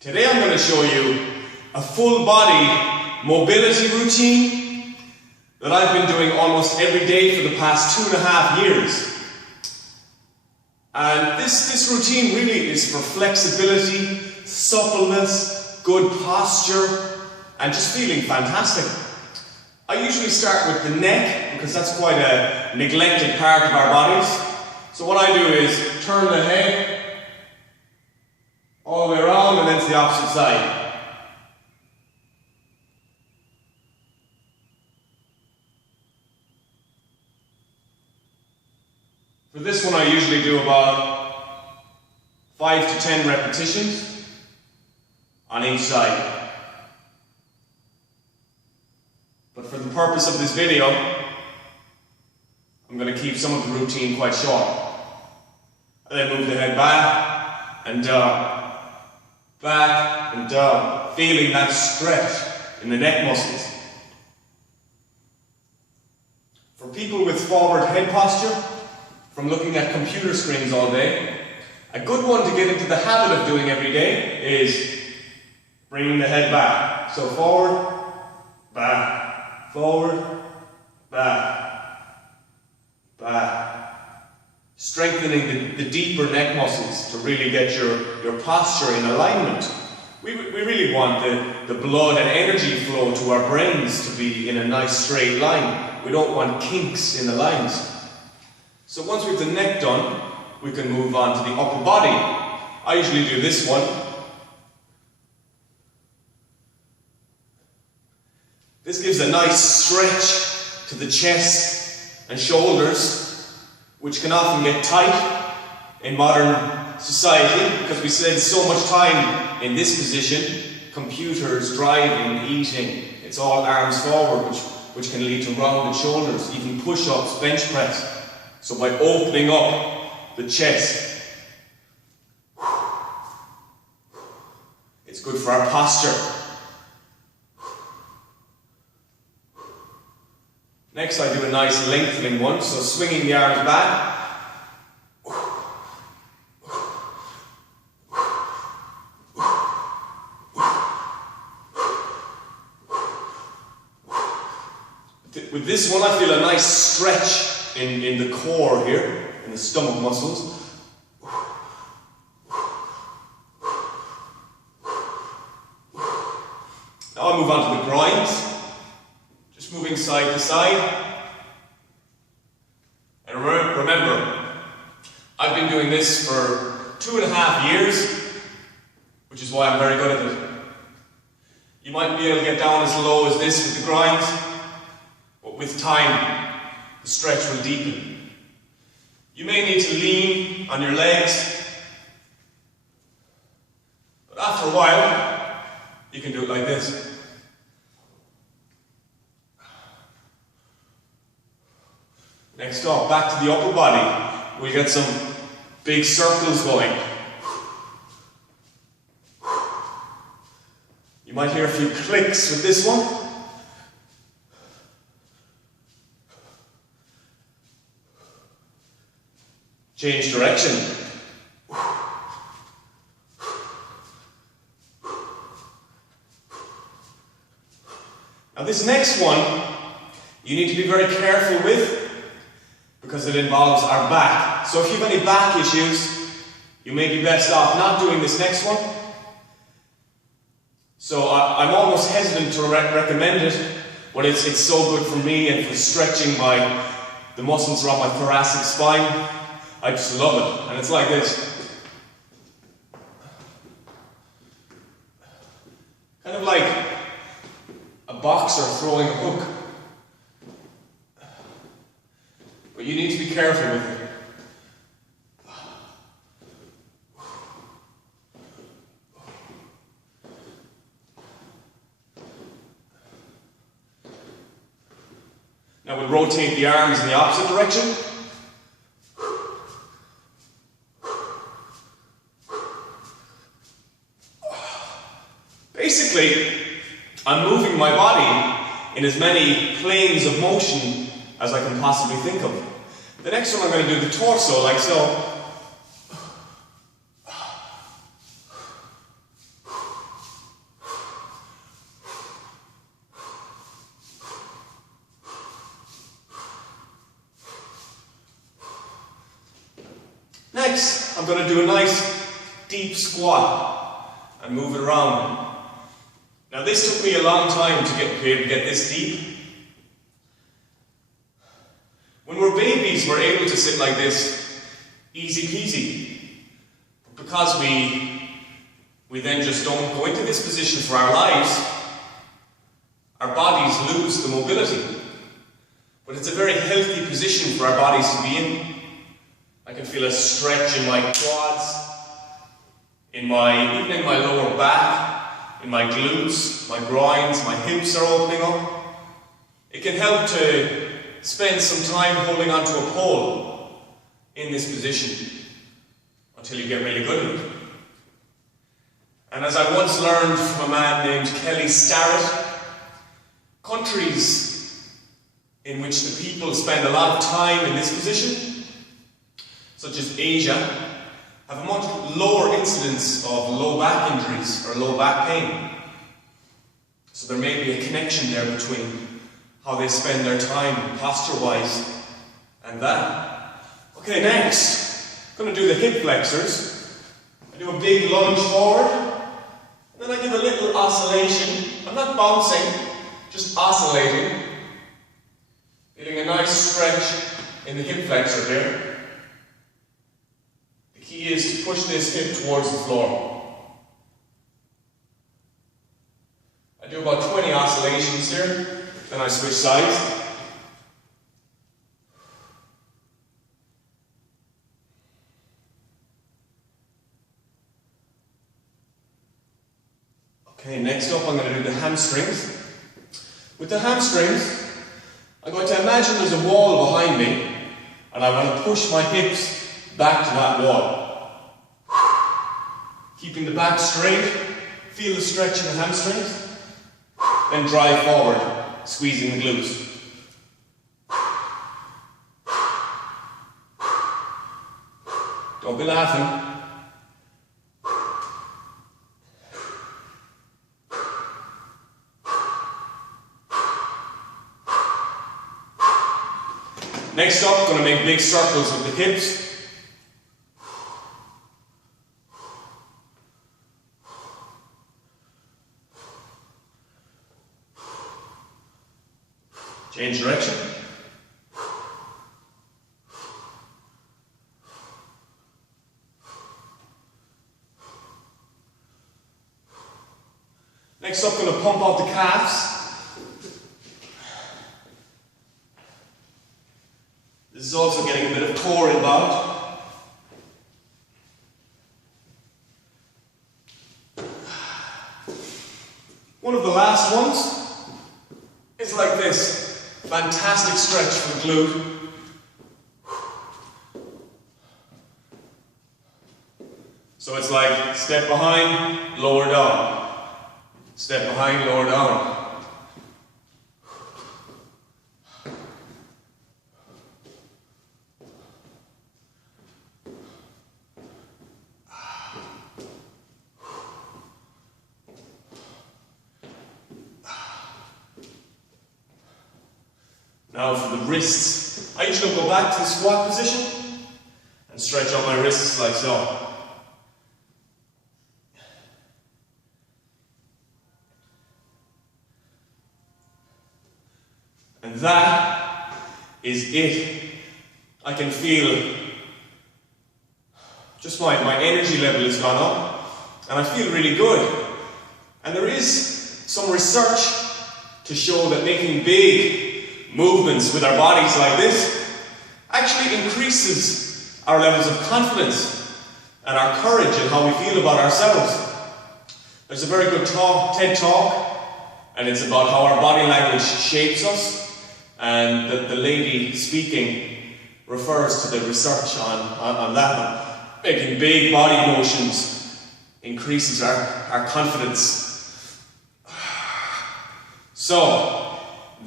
Today I'm going to show you a full body mobility routine that I've been doing almost every day for the past 2.5 years. And this routine really is for flexibility, suppleness, good posture, and just feeling fantastic. I usually start with the neck because that's quite a neglected part of our bodies. So what I do is turn the head all the way around and then to the opposite side. For this one I usually do about 5 to 10 repetitions on each side. But for the purpose of this video, I'm going to keep some of the routine quite short. And then move the head back and down. Back and down, feeling that stretch in the neck muscles. For people with forward head posture, from looking at computer screens all day, a good one to get into the habit of doing every day is bringing the head back. So forward, back, forward, back, back. Strengthening the deeper neck muscles to really get your posture in alignment. We really want the blood and energy flow to our brains to be in a nice straight line. We don't want kinks in the lines. So once we have the neck done, we can move on to the upper body. I usually do this one. This gives a nice stretch to the chest and shoulders, which can often get tight in modern society because we spend so much time in this position. Computers, driving, eating, it's all arms forward, which can lead to rounded shoulders, even push-ups, bench press. So by opening up the chest, it's good for our posture. Next I do a nice lengthening one, so swinging the arms back. With this one I feel a nice stretch in the core here, in the stomach muscles. Now I move on to the groins. Just moving side to side. And remember, I've been doing this for 2.5 years, which is why I'm very good at it. You might be able to get down as low as this with the grinds, but with time, the stretch will deepen. You may need to lean on your legs, but after a while, you can do it like this. Next up, back to the upper body. We'll get some big circles going. You might hear a few clicks with this one. Change direction. Now this next one, you need to be very careful with, because it involves our back. So if you have any back issues, you may be best off not doing this next one. So I'm almost hesitant to recommend it, but it's so good for me and for stretching the muscles around my thoracic spine. I just love it, and it's like this. Kind of like a boxer throwing a hook. But you need to be careful with it. Now we'll rotate the arms in the opposite direction. Basically, I'm moving my body in as many planes of motion as I can possibly think of. The next one I'm going to do the torso like so. Next, I'm going to do a nice deep squat and move it around. Now this took me a long time to be able to get this deep. When we're babies, we're able to sit like this, easy peasy. But because we then just don't go into this position for our lives, our bodies lose the mobility. But it's a very healthy position for our bodies to be in. I can feel a stretch in my quads, even in my lower back, in my glutes, my groins, my hips are opening up. It can help to spend some time holding onto a pole in this position until you get really good at it. And as I once learned from a man named Kelly Starrett, countries in which the people spend a lot of time in this position, such as Asia, have a much lower incidence of low back injuries or low back pain. So there may be a connection there between how they spend their time posture-wise and that. Okay, next, I'm going to do the hip flexors. I do a big lunge forward, and then I give a little oscillation. I'm not bouncing, just oscillating. Feeling a nice stretch in the hip flexor there. The key is to push this hip towards the floor. I do about 20 oscillations here. Then I switch sides. Okay, next up I'm going to do the hamstrings. With the hamstrings, I'm going to imagine there's a wall behind me and I want to push my hips back to that wall. Keeping the back straight, feel the stretch in the hamstrings, then drive forward, squeezing the glutes. Don't be laughing. Next up, I'm going to make big circles with the hips. Change direction. Next up, I'm going to pump out the calves. This is also getting a bit of core involved. One of the last ones is like this. Fantastic stretch for the glute. So it's like step behind, lower down. Step behind, lower down. Now for the wrists, I usually go back to the squat position and stretch out my wrists like so. And that is it. I can feel just my energy level has gone up and I feel really good. And there is some research to show that making big movements with our bodies like this actually increases our levels of confidence and our courage and how we feel about ourselves. There's a very good TED talk, and it's about how our body language shapes us, and the lady speaking refers to the research on that. Making big body motions increases our confidence. So,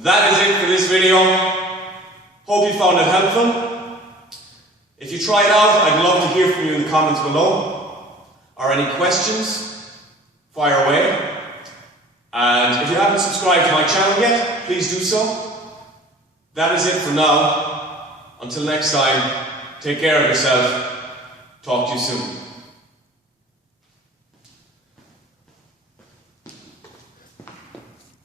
that is it for this video. Hope you found it helpful. If you try it out, I'd love to hear from you in the comments below. Or any questions, fire away. And if you haven't subscribed to my channel yet, please do so. That is it for now. Until next time, take care of yourself. Talk to you soon.